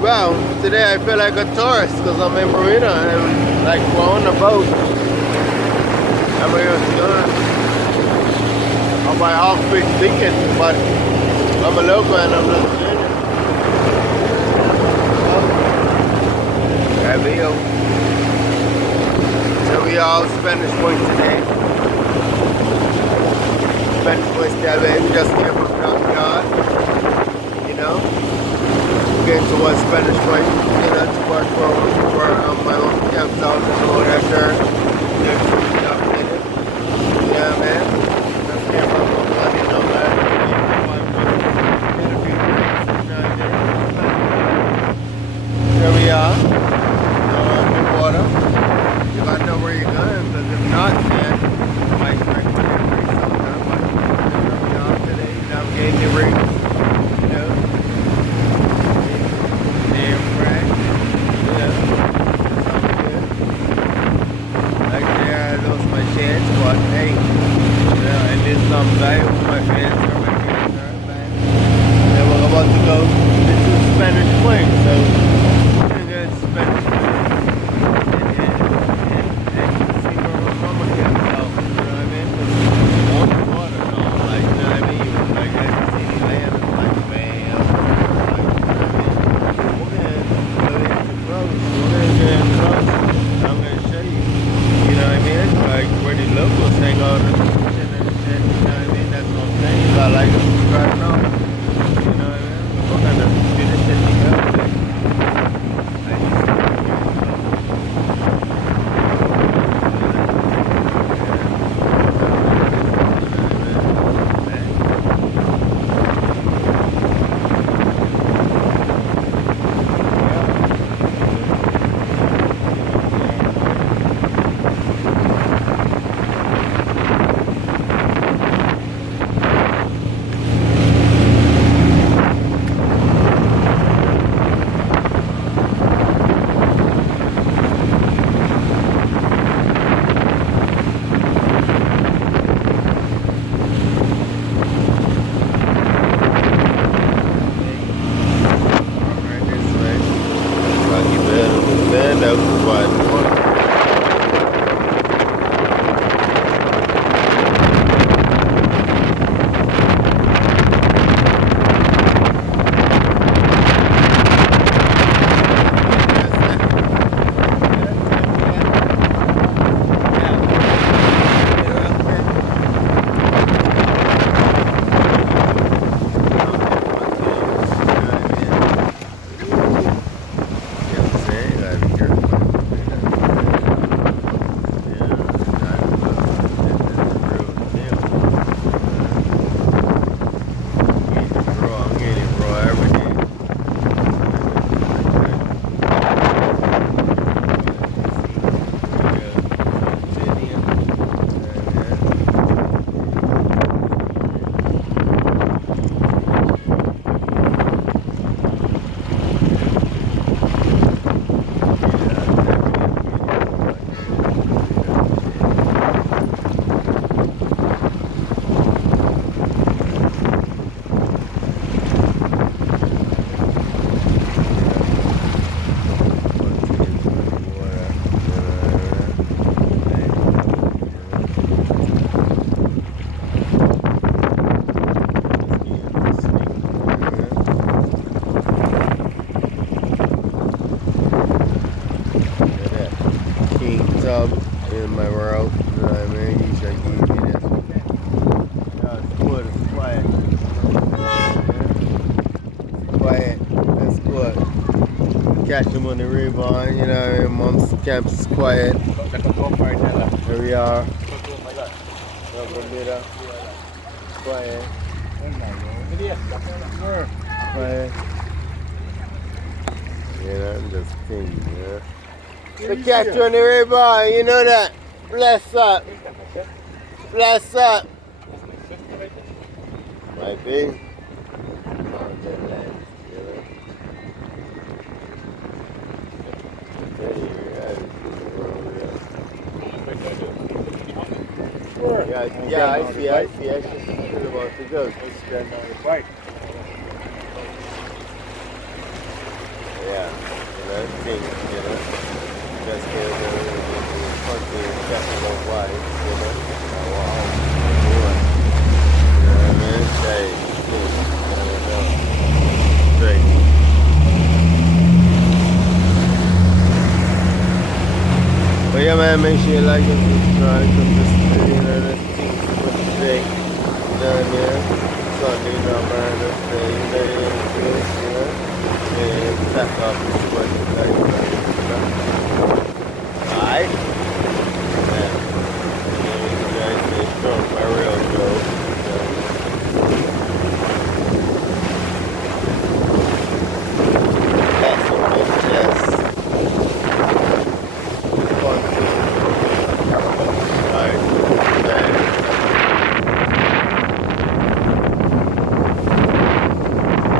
Well, today I feel like a tourist because I'm in Bermuda and like we're on a boat. Everyone's good. I buy off-peak tickets, but I'm a local and I'm not Virginia. There we go. So we all Spanish point today. Spanish point that way. We just came from Bermuda, you know. Getting towards Spanish point, you know, to work for my own campsite and all that there. Yeah, man. Just came from Bermuda, you know, man. Here we are. In water. You might know where you're going, because if not, then you might drink sometime. But here we are today, navigating the ring, you know. Damn right. Yeah. Sounds good. Like there, I lost my chance, but hey, you know, I did some value with my fans or my kids, man. Then we're about to go into Spanish Point, so we're gonna go to Spanish Point. In my world, you know what I mean? You should give me this. Yeah, it's good, it's quiet. It's quiet, that's good. Catch them on the rebound, you know what I mean? Mom's camp is quiet. Here we are. Bermuda. Quiet. Quiet. Yeah, I'm just king, yeah. The catch on the rebound, you know that. Bless up. Bless up. Might be. Yeah, I see. I just about to go. yeah, you know, things, you know. Just get the country capital wise, you know. Wow, boy. You know what I mean? Say, you know, straight. But yeah, man, make sure you like and subscribe to this video, you know, this thing for today. You know what I mean? Sunday, not man, this day, you know, you know, and back up.